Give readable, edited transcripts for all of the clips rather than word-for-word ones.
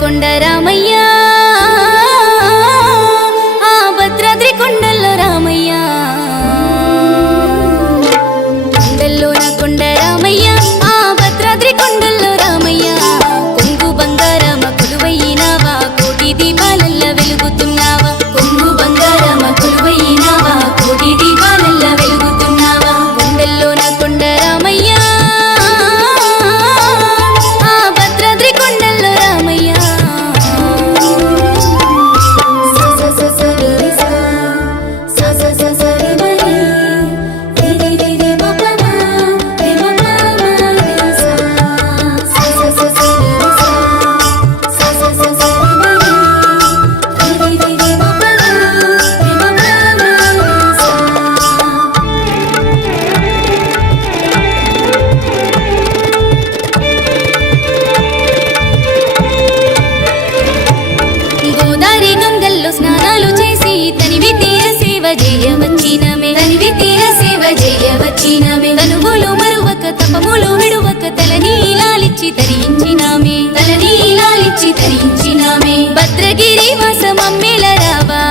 కొండ రామయ్య ఆ భద్రాద్రి కొండల్లో రామయ్య కొండల్లోన కొండ రామయ్య ఆ భద్రాద్రి కొండల్లో రామయ్య కొంగు బంగారమ కొలువైనావా కోటి దీపాలల్ల వెలుగుతున్నావా కొంగు బంగారమ కొలువైనావా కోటి దీపాలల్ల వెలుగుతున్నావా కొండల్లోన కొండ రామయ్య స్నానాలు చేసి తనివి తీర సేవ చేయవచ్చినమే తనువులు మరువక తపములు విడువక తలనీలాలిచ్చి తరించినామే భద్రగిరి వాసమమ్మేల రావా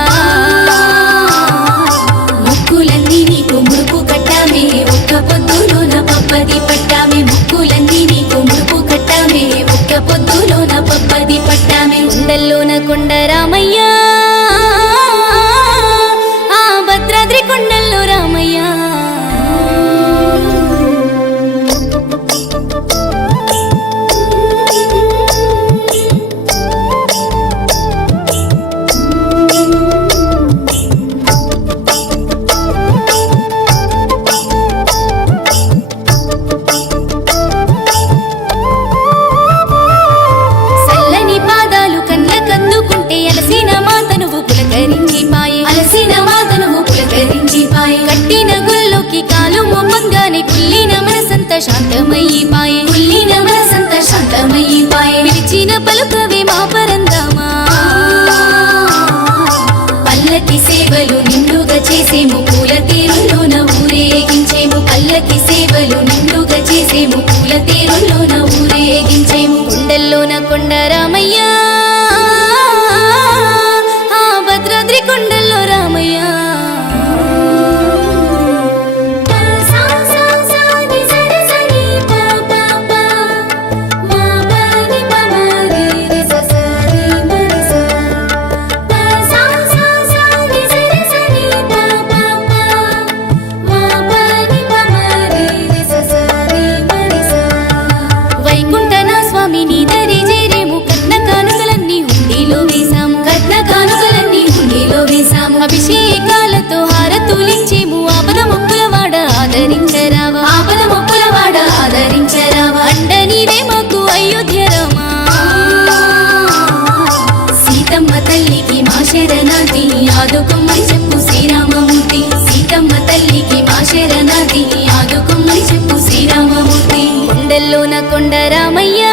ముక్కులన్నీ నీకు ముడుపు కట్టామే ఒక్క పొద్దులోన పప్పది పట్టామే ముక్కులన్నీ నీకు ముడుపు కట్టామే ఒక్క పొద్దులోన పప్పది పట్టామే కొండల్లోన కొండ రామయ్య ఆ భద్రాద్రి కొండల్లో రామయ్య కట్టిన గుల్లోకి కాలు మొమ్మంగానే కుల్లిన మనసంత శాంతమయ్యిపాయే పిలిచిన పలుకవే మా పరందామా పల్లకి సేవలు నిండుగా చేసేము పూల తీరుల్లోన ఊరేగించేము పల్లకి సేవలు నిండుగా చేసేము పూల తీరుల్లోన ఊరేగించేము కొండల్లోన కొండ రామయ్య ఆ భద్రాద్రి కొండల్లో రామయ్య అభిషేకాలతో హారతులించేము ఆపద మొక్కులవాడ ఆదరించరావా అండ నీవే మాకు అయోధ్య రామా సీతమ్మ తల్లికి మా శరణాతి ఆదుకొమ్మని చెప్పు శ్రీరామమూర్తి సీతమ్మ తల్లికి మా శరణాతి ఆదుకొమ్మని చెప్పు శ్రీరామమూర్తి కొండల్లోన కొండ రామయ్య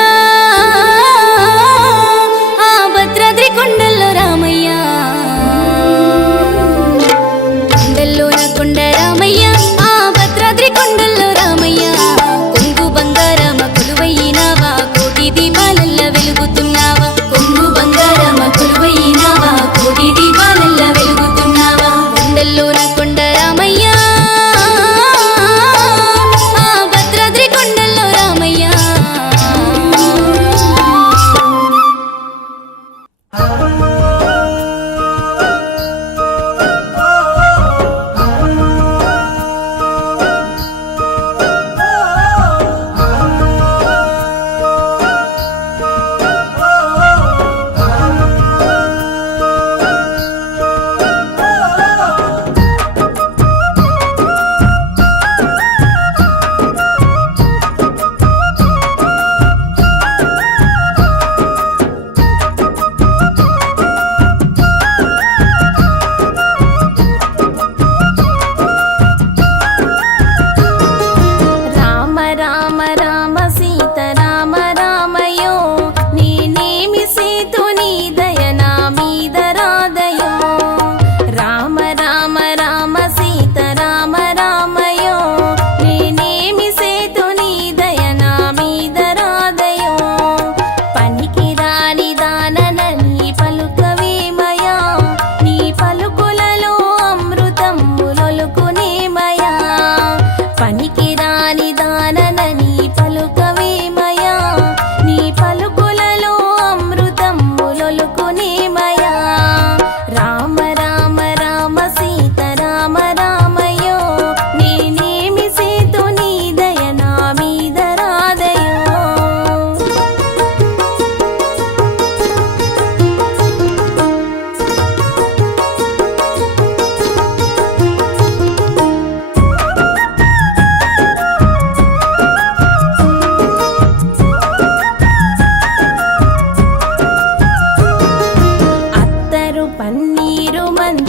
ఆ భద్రాద్రి కొండల్లో రామయ్య కొండ రామయ్య ఆ భద్రాద్రి కొండల్లో రామయ్య కొంగు బంగారమ కొలువైనావా కోటి దీపాలల్ల వెలుగుతున్నావా కొంగు బంగారమ కొలువైనావా కోటి దీపాలల్ల వెలుగుతున్నావా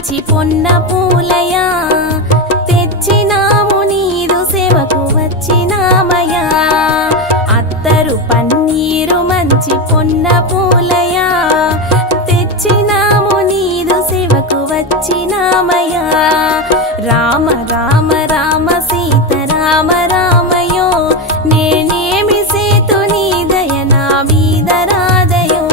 మంచి పొన్న పూలయా తెచ్చినాము నీదు సేవకు వచ్చినామయా అత్తరు పన్నీరు మంచి పొన్న పూలయా తెచ్చినాము నీదు సేవకు వచ్చినామయా రామ రామ రామ సీత రామ రామయో నేనేమి సేతు నీ దయ నా మీద రాదయో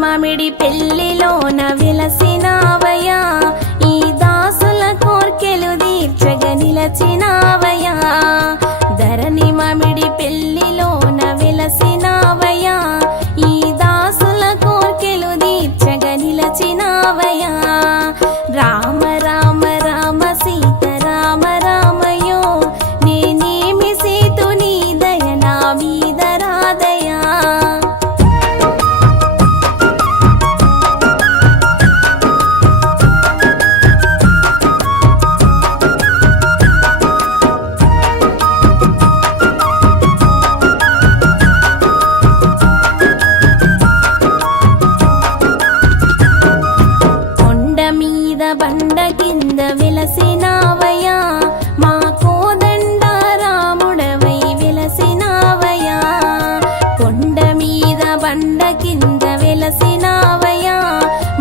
మామిడి పెళ్లిలోన విలసినావయా ఈ దాసుల కోర్కెలు తీర్చగ నిలచినావయా ధరణి మామిడి పెళ్లిలోన విలసినావయా ఈ దాసుల కోర్కెలు తీర్చగ నిలచినావయా రామ రామ రామ సీత రామ రామయో నేనేమి సేతు నీ దయ నా మీద రాదయా బండ కింద వెలసినావయా మా కోదండ రాముడవై వెలసినావయా కొండ మీద బండ కింద వెలసినావయా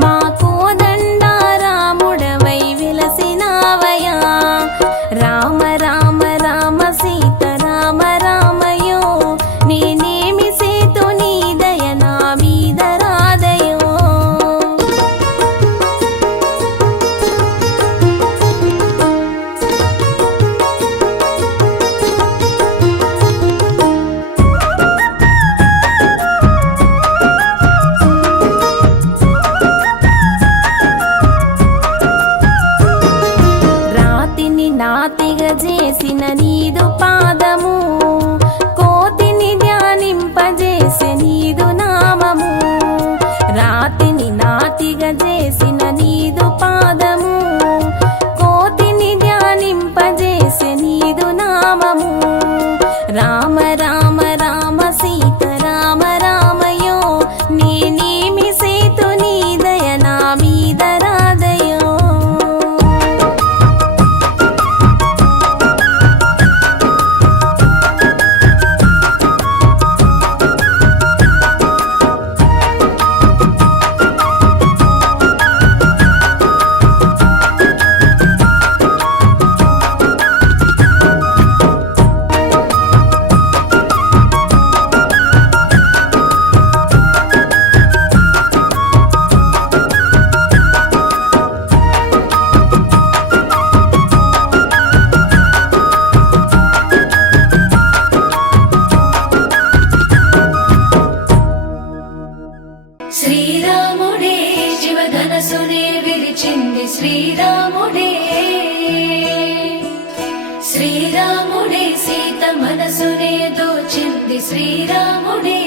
మా కోదండ రాముడవై వెలసినావయా రామ రామ రామ సీత రామ రామయో నేనేమి సేతు నీ దయ నా మీద రాదయో నాతిగా చేసిన నీదు పాదము కోతిని ధ్యానింపజేసే నీదు నామము రాతిని నాతిగా చేసిన నీదు పాదము కోతిని ధ్యానింపజేసే నీదు నామము రామ రామ రామ సీత రామ రామయో నేనేమి సేతు నీ దయ నా మీద రాదయో శ్రీరాముడే శివధనసునే విరిచింది శ్రీరాముడే శ్రీరాముడే సీత మనసునే దోచింది శ్రీరాముడే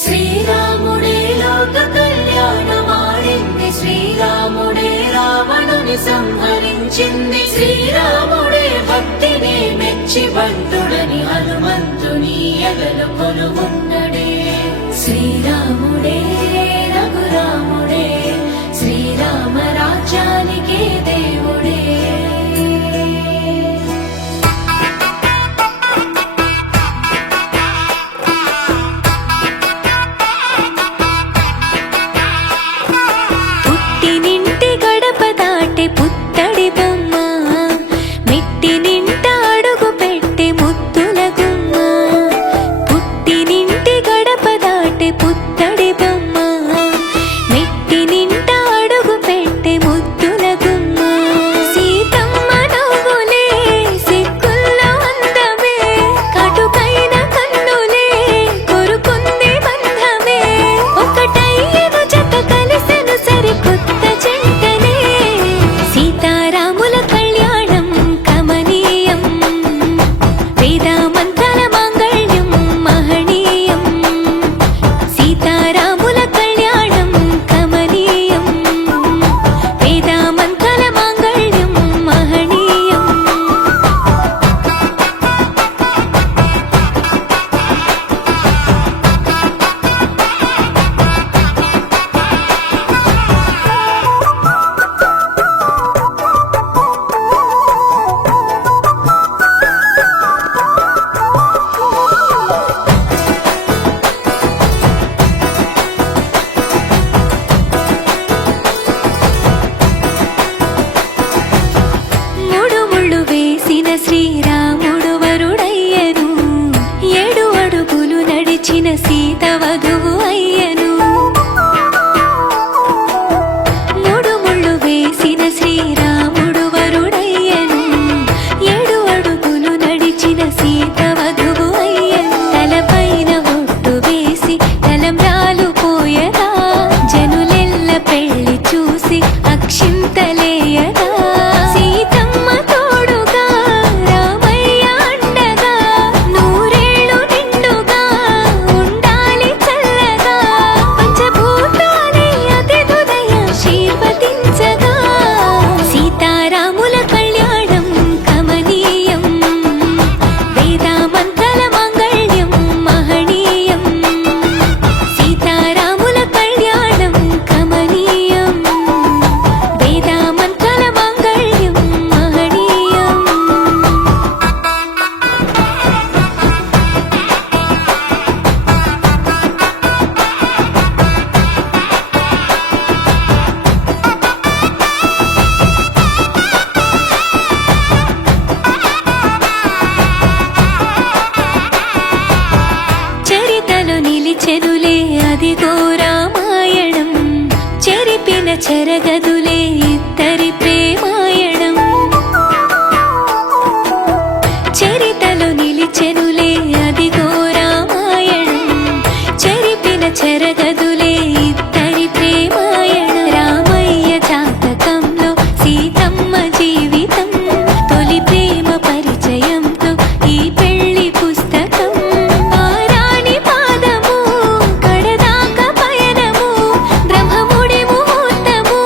శ్రీరాముడే లోక కళ్యాణమాడింది శ్రీరాముడే రావణుని సంహరించింది శ్రీరాముడే భక్తిని మెచ్చి బంటుడని హనుమంతుని ఎగలు కొలువున్నడే శ్రీరాముడే రఘురాముడే శ్రీరామ రాజ్యానికే దేవుడే పుట్టినింటి గడప దాటి పుత్తడి బొమ్మ మెట్టినింట అడుగు పెట్టి ముద్దుల గుమ్మ పుట్టినింటి గడప దాటి పుత్తడి బొమ్మ చెరిపిన చెరగదులే ఇద్దరి ప్రేమాయణం చరితలు నిలిచెనులే అదిగో రామాయణం చెరిపిన చెరగదులే ఇద్దరి ప్రేమాయణం రామయ్య జాతకంలో సీతమ్మ జీవితం తొలి ప్రేమ పరిచయంతో ఈ పెళ్లి పుస్తకం ఆ రాణి పాదము కడదాకా పయనము బ్రహ్మముడి ముహూర్తము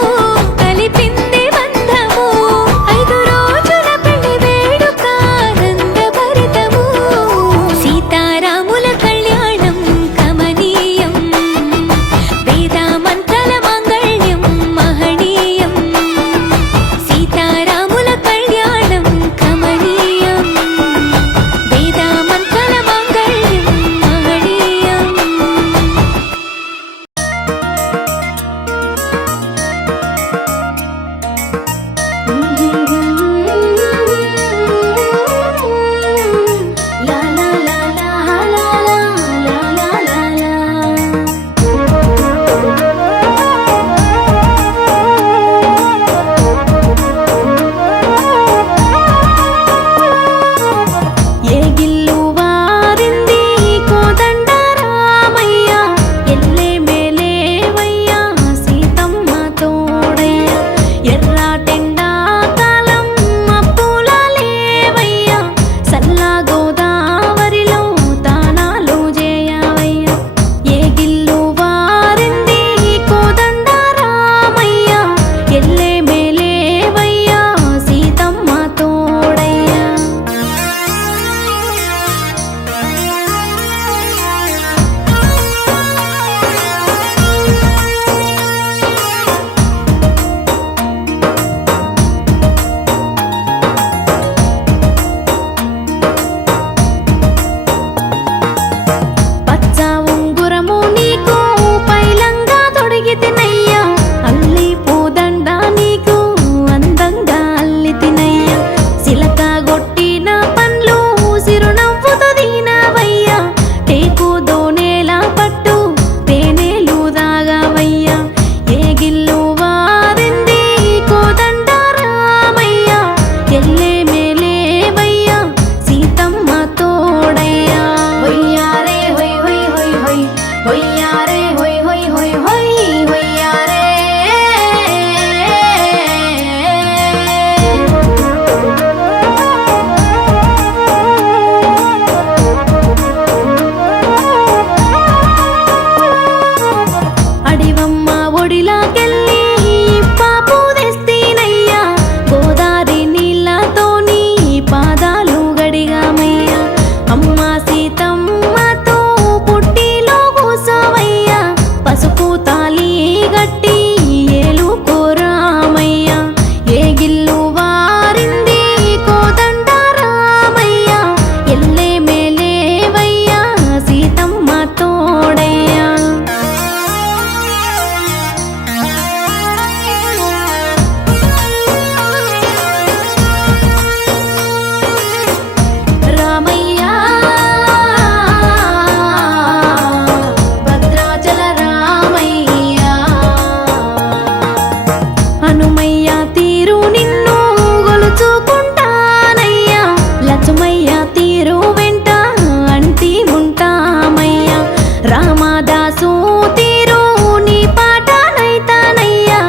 కలిపింది బంధము 5 రోజుల పెళ్లి వేడుక ఆనందభరితము సీతారాముల కళ్యాణం కమనీయం వేదామంతల మాంగళ్యం మహనీయం సీతారాముల కళ్యాణం కమనీయం వేదామంతల మాంగళ్యం మహనీయం లా లా లా లా లా లా లా లా ఏగిల్లు వారింది కోదండ రామయ్య ఎల్లే మేలేవయ్య సీతమ్మ తోడయ్య ఎర్రాటెండా కాలం మబ్బుల లేవయ్య సల్లా గోదావరిలో తానాలు చేయవయ్య ఏగిల్లు వారింది కోదండ రామయ్య ఎల్లే మేలేవయ్య సీతమ్మ తోడయ్య పచ్చ ఉంగురము నీకు పైలంగా తొడిగితినయ్యా అల్లి పూదండ నీకు అందంగా అల్లితినయ్యా సిలక గొట్టిన పండ్లు సిరునవ్వుతో దీనవయ్యా టేకు దోనేల పట్టు తేనెలు దాగవయ్యా ఏగిల్లు వారింది కోదండ రామయ్య ఎల్లే మేలేవయ్యా సీతమ్మ తోడయ్యా హొయ్యారే హొయ్ హొయ్ హొయ్ హొయ్ హొయ్యారే హొయ్ హొయ్ హొయ్ హొయ్ హొయ్యారే అడివమ్మ ఒడిలాకెళ్ళి పాపు తెస్తీనయ్యా గోదారి నీళ్ళతోని పాదాలు గడిగామయ్యా అమ్మ సీతమ్మతో పుట్టిలో కూసవయ్యా పసుపు తాలి గట్టి ఏలు కోరామయ్యా ఏగిల్లు వారింది కోదండ రామయ్య ఎల్లే మేలేవయ్యా సీతమ్మ తోడయ్యా రామయ్య భద్రాచల రామయ్య హనుమయ్య తీరు నిన్ను గొలుచుకుంటానయ్యా లక్ష్మయ్య తీరు వెంట అంటి ఉంటామయ్యా రామదాసు తీరు నీ పాటనైతానయ్యా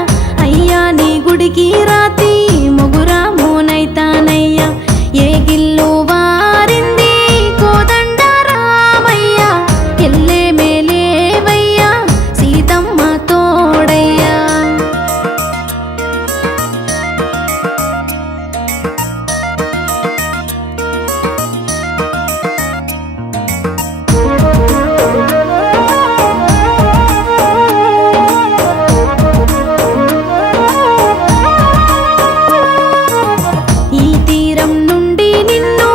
అయ్యా నీ గుడికి రాతి మొగురామునైతానయ్యా ఏగిల్లు వారింది కోదండ రామయ్య ఎల్లే మేలేవయ్యా సీతమ్మ తోడయ్యా ఈ తీరం నుండి నిన్ను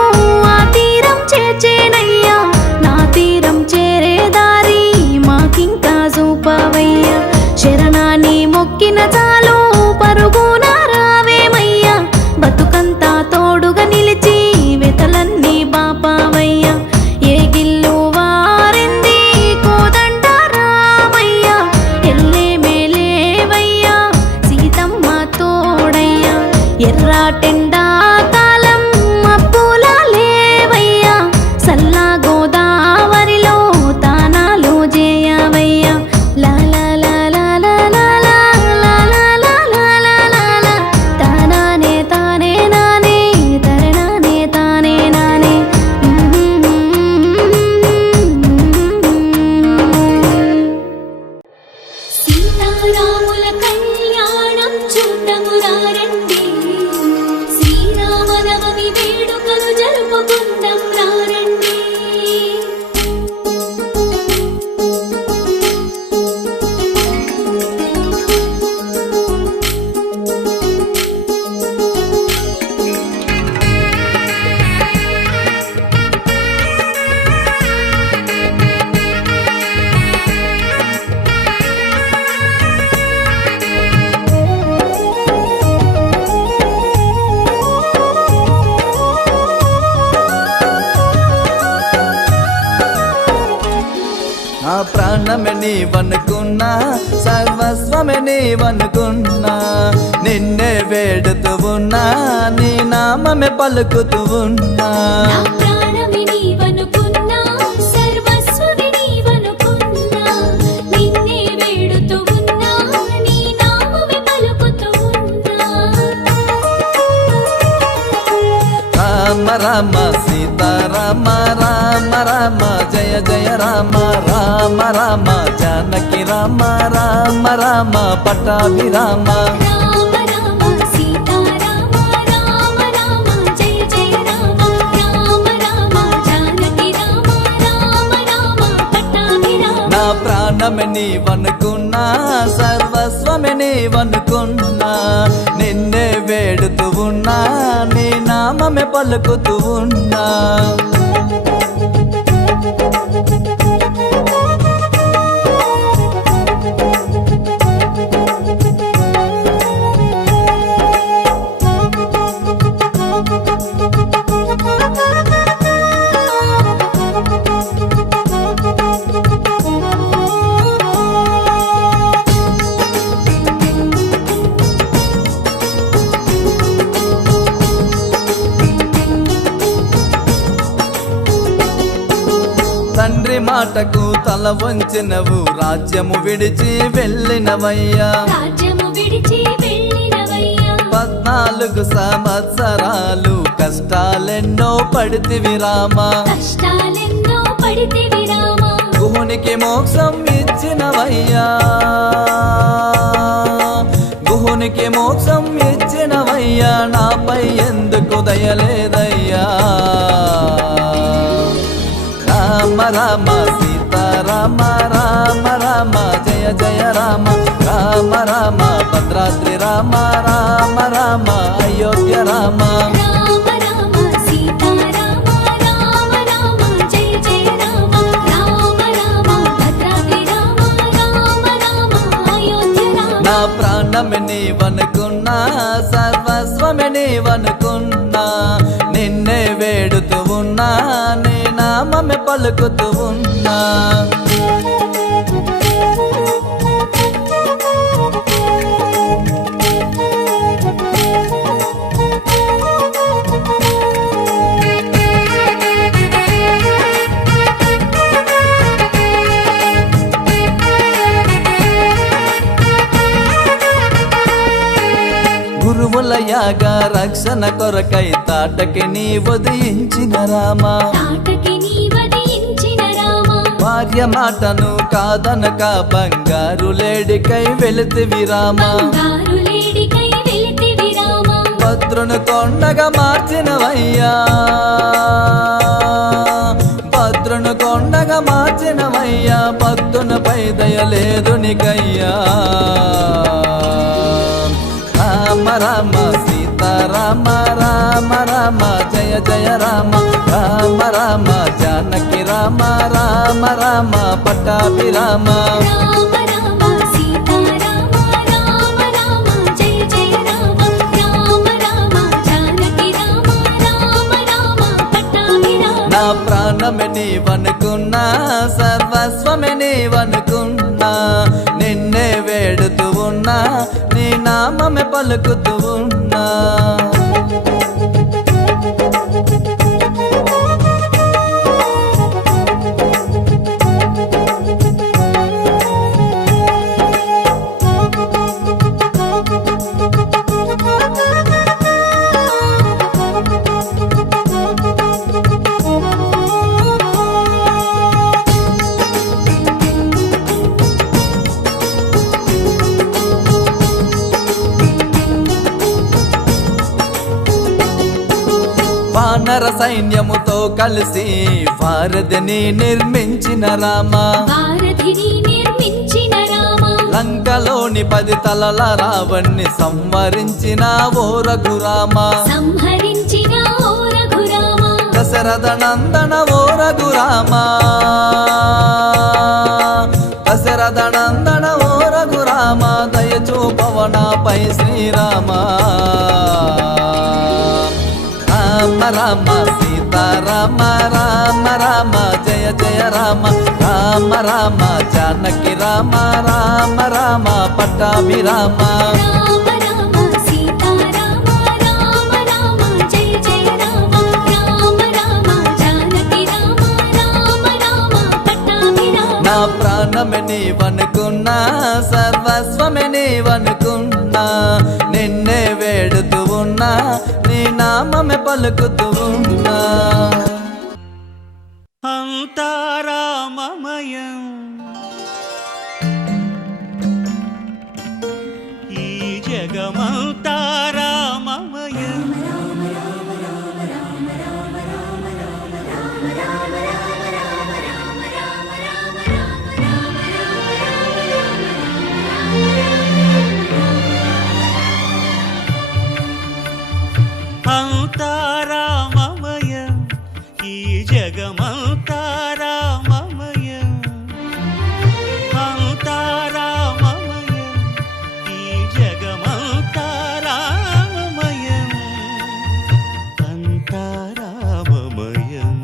ఆ తీరం చేర్చేనయ్యా నా తీరం చేరే దారి మాకింకా చూపవయ్యా శరణాన్ని మొక్కిన చాలు పరుగున రావేమయ్యా బతుకంతా తోడుగా నిలిచి వెతలన్నీ బాపావయ్యా ఏగిల్లు వారింది కోదండ రామయ్య ఎల్లే మేలేవయ్యా ఎర్రాటెండా కాలం మబ్బులా లేవయ్యా సల్లా గోదావరిలో తానాలు చేయవయ్యా లా లా లా లా లా లా లా లా లా లా లా లా లా తానానే తానే నానే తరణానే తానే నానే సీతారాముల కళ్యాణం చూద్దామురారండి శ్రీరామనవమి వేడుకలు జరుపుకుందాం రారండి నా ప్రాణమే నీవనుకున్నా సర్వస్వమే నీవనుకున్నా నిన్నే వేడుతూ ఉన్నా నీ నామమే పలుకుతూ ఉన్నా నా ప్రాణమే నీవనుకున్నా సర్వస్వమే నీవనుకున్నా నిన్నే వేడుతూ ఉన్నా నీ నామమే పలుకుతూ ఉన్నా రామ రామ సీతారామ రామ రామ జయ జయ రామ రామ రామ జానకి రామ రామ రామ పట్టాభిరామ రామ రామ సీతారామ రామ రామ జయ జయ రామ రామ రామ జానకి రామ రామ రామ పట్టాభిరామ నా ప్రాణమే నీవనుకున్నా సర్వస్వమే నీవనుకున్నా నిన్నే వేడుతూ ఉన్నా నీ నామమే పలుకుతూ ఉన్నా తండ్రి మాటకు తల వంచినవు రాజ్యము విడిచి వెళ్ళినవయ్యా రాజ్యము విడిచి వెళ్ళినవయ్యా 14 సంవత్సరాలు కష్టాలెన్నో పడితివి రామా కష్టాలెన్నో పడితివి రామా గుహునికి మోక్షం ఇచ్చినవయ్యా గుహునికి మోక్షం ఇచ్చినవయ్యా నాపై ఎందుకు దయలేదయ్యా రామ రామ సీతారామ రామ రామ జయ జయ రామ రామ రామ భద్రాద్రి రామ రామ రామ అయోధ్య రామ రామ రామ సీతారామ రామ రామ జయ జయ రామ రామ రామ భద్రాద్రి రామ రామ రామ అయోధ్య రామ నా ప్రాణమే నీవనుకున్నా సర్వస్వమే నీవనుకున్నా నిన్నే వేడుతూ ఉన్నా నీ నామమే పలుకుతూ ఉన్నా గురువుల యాగ రక్షణ కొరకై తాటకి నీ ఉదయించిన రామా తాటకి నీ వదించిన రామా భార్య మాటను కాదనక బంగారు లేడికై వెళితివి రామా బంగారు లేడికై వెళితివి రామా భద్రును కొండగా మార్చినవయ్యా భద్రును కొండగా మార్చినవయ్యా భక్తునిపై దయలేదు నీకయ్యా రామ రామ సీతారామ రామ రామ జయ జయ రామ రామ రామ జానకి రామ రామ రామ పట్టాభిరామ రామ రామ సీతారామ రామ రామ జయ జయ రామ రామ రామ జానకి రామ రామ రామ పట్టాభిరామ నా ప్రాణమే నీవనుకున్నా సర్వస్వమే నీవనుకున్నా నిన్నే వేడుతూ ఉన్నా ఉన్నా నీ నామమే పలుకుతూ ఉన్నా వానర సైన్యముతో కలిసి వారధిని నిర్మించిన రామా భారతిని నిర్మించిన రామ లంకలోని 10 తలల రావణ్ణి సంహరించిన ఓ రఘురామ సంహరించిన ఓ రఘురామ దశరథ నందన ఓ రఘురామ దశరథ నందన ఓ రఘురామ దయచూపవనాపై శ్రీరామ రామ రామ సీతారామ రామ రామ జయ జయ రామ రామ రామ జానకి రామ రామ రామ పట్టాభిరామ రామ రామ సీతారామ రామ రామ జయ జయ రామ రామ రామ జానకి రామ రామ రామ పట్టాభిరామ నా ప్రాణమే నీవనుకున్నా సర్వస్వమే నీవనుకున్నా నిన్నే వేడుతూ ఉన్నా నీ నామమే పలుకుతూ ఉన్నా అంతా రామమయం ఈ జగమంతా రామమయం అంతా రామమయం ఈ జగమంతా రామమయం అంతా రామమయం ఈ జగమంతా రామమయం అంతా రామమయం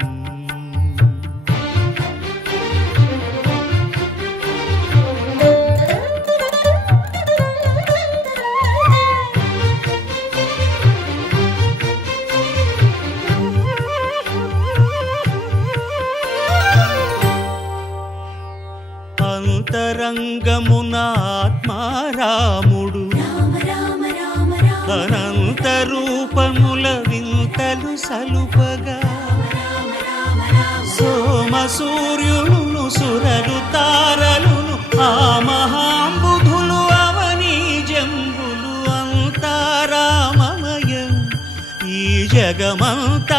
అంతరంగమున ఆత్మారాముడు అనంత రూపముల వింతలు సలుపగా సోమ సూర్యులను సురలు తారలును ఆ మహాంబుధులు అవనీ జంబులు అంతా రామమయం ఈ జగమంతా